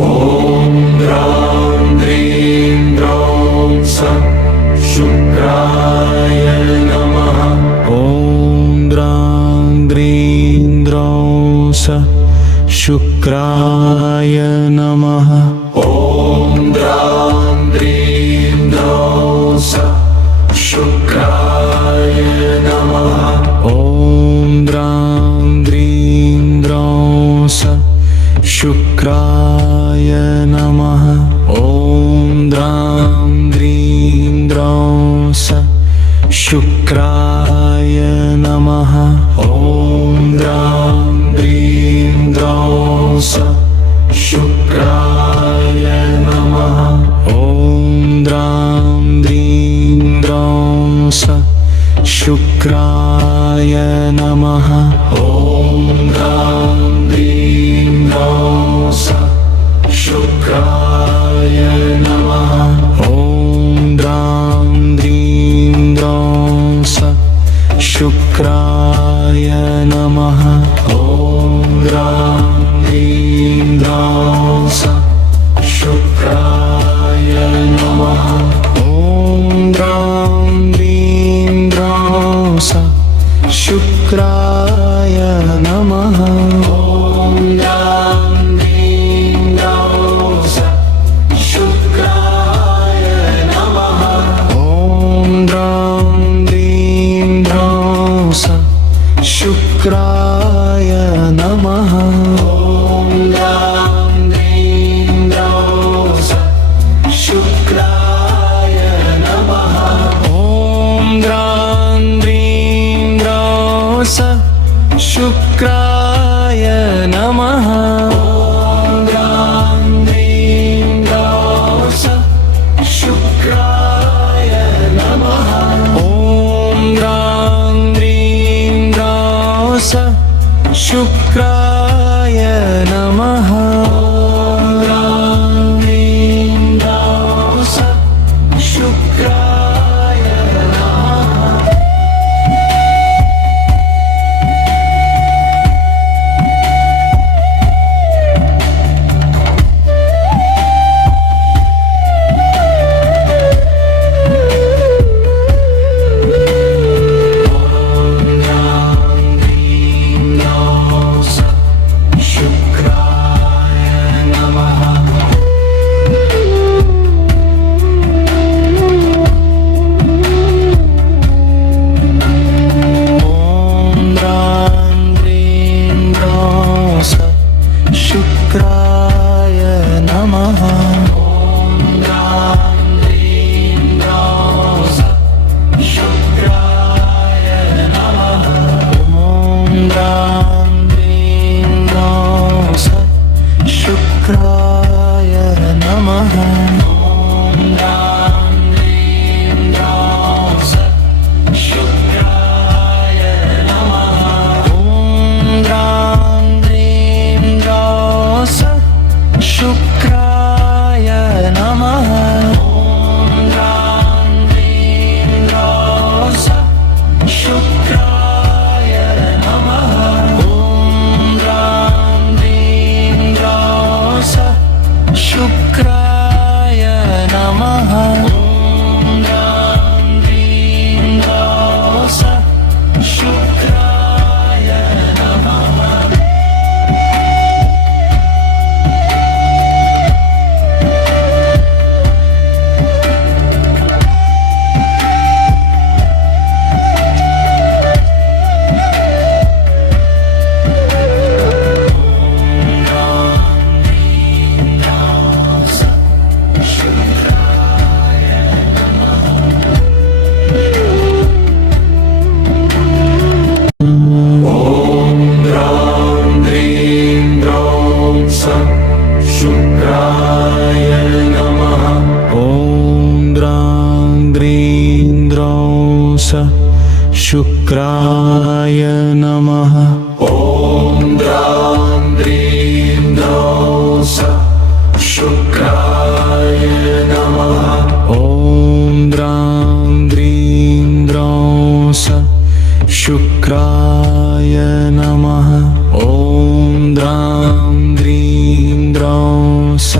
ॐ द्रां द्रीं द्रौं स शुक्राय नमः। ॐ द्रां द्रीं द्रौं स शुक्राय नमः। ॐ द्रां द्रीं द्रौं स शुक्राय नमः। ॐ द्रां द्रीं द्रौं स शुक्राय नमः। ॐ द्रां द्रीं द्रौं स शुक्राय नमः। ॐ द्रां द्रीं द्रौं स शुक्राय नमः। ॐ द्रां द्रीं द्रौं स शुक्राय नमः। ॐ द्रां द्रीं द्रौं स शुक्राय नमः। ॐ द्रां द्रीं द्रौं स शुक्राय नमः। ॐ द्रां द्रीं द्रौं स शुक्राय नमः। ॐ द्रां द्रीं द्रौं स शुक्राय नमः। ॐ द्रां द्रीं द्रौं स शुक्राय नमः। ॐ द्रां द्रीं द्रौं स शुक्राय नमः। ॐ द्रां द्रीं द्रौं स शुक्राय नमः। ॐ द्रां द्रीं द्रौं स शुक्राय नमः। ॐ द्रां द्रीं द्रौं स शुक्राय नमः। ॐ द्रां द्रीं द्रौं स शुक्राय नमः। ॐ द्रां द्रीं द्रौं स शुक्राय नमः। शुक्राय नमः। ॐ द्रां द्रीं द्रौं स शुक्राय नमः। ॐ द्रां द्रीं द्रौं स शुक्राय नमः। ॐ द्रां द्रीं द्रौं स शुक्राय नमः। ॐ द्रां द्रीं द्रौं स शुक्राय नमः। ॐ द्रां द्रीं द्रौं स शुक्राय नमः। ॐ द्रां द्रीं द्रौं स शुक्राय नमः। ॐ द्रां द्रीं द्रौं स शुक्राय नमः। शुक्राय नमः। ॐ द्रां द्रीं द्रौं स शुक्राय नमः। ॐ द्रां द्रीं द्रौं स शुक्राय नमः। ॐ द्रां द्रीं द्रौं स शुक्राय नमः। ॐ द्रां द्रीं द्रौं स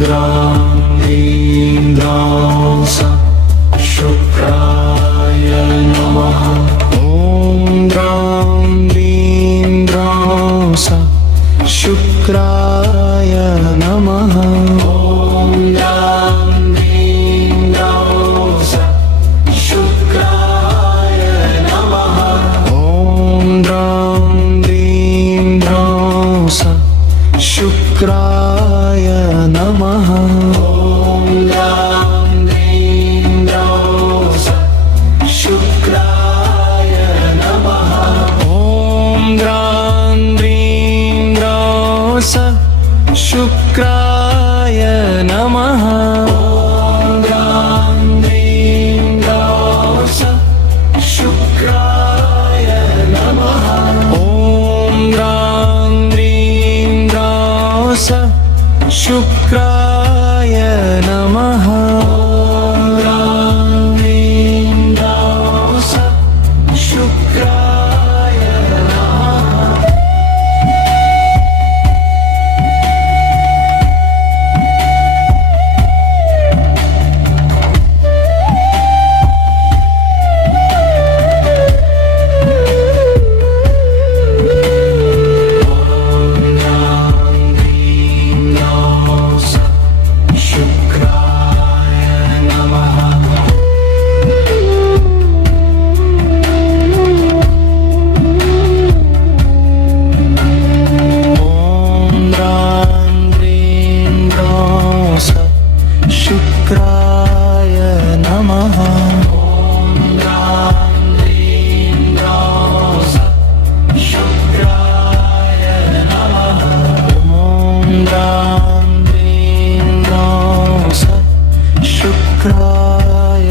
द्रां द्रीं द्रौं स शुक्राय नमः ॐ द्रां द्रीं द्रौं स शुक्राय नमः ॐ द्रां द्रीं द्रौं स शुक्राय नमः ॐ द्रां द्रीं द्रौं स शुक्राय नमः ॐ द्रां द्रीं द्रौं स शुक्राय नमः ॐ द्रां द्रीं द्रौं स शुक्राय नमः ॐ द्रां द्रीं द्रौं स शुक्राय नमः ॐ द्रां द्रीं द्रौं स शुक्राय नमः ॐ द्रां द्रीं द्रौं स शुक्राय नमः शुक्राय नमः ॐ द्रां द्रीं द्रौं स शुक्राय नमः ॐ द्रां द्रीं द्रौं स शुक्राय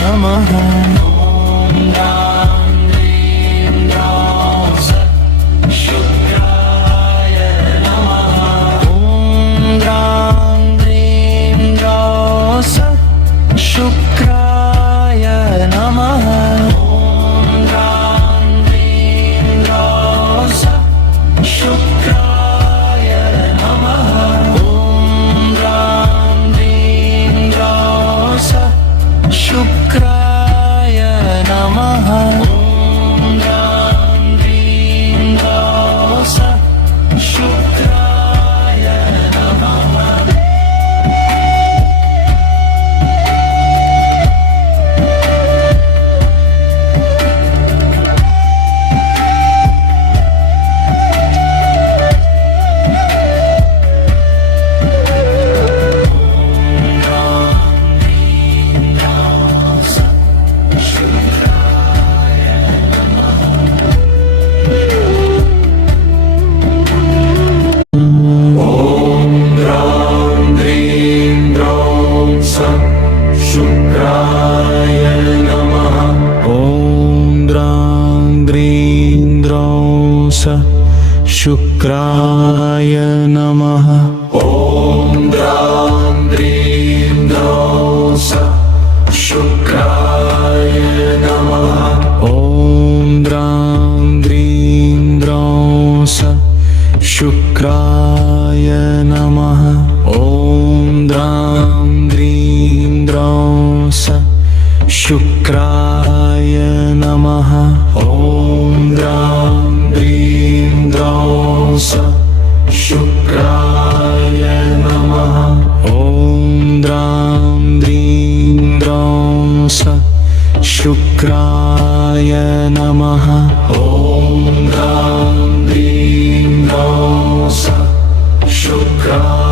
नमः ॐ द्रां द्रीं द्रौं स शुक्राय नमः ॐ द्रां द्रीं द्रौं स शुक्राय नमः ॐ द्रां द्रीं द्रौं स शुक्राय नमः ॐ द्रां द्रीं द्रौं स शुक्राय नमः ॐ द्रां द्रीं द्रौं स शुक्राय नमः शुक्राय नमः ॐ द्रां द्रीं द्रौं स शुक्राय नमः ॐ द्रां द्रीं द्रौं स शुक्राय नमः ॐ द्रां द्रीं द्रौं स शुक्राय नमः ॐ द्रां द्रीं द्रौं स शुक्राय नमः ॐ द्रां द्रीं द्रौं स शुक्राय नमः ॐ द्रां द्रीं द्रौं स शुक्राय नमः ॐ द्रां द्रीं द्रौं स शुक्राय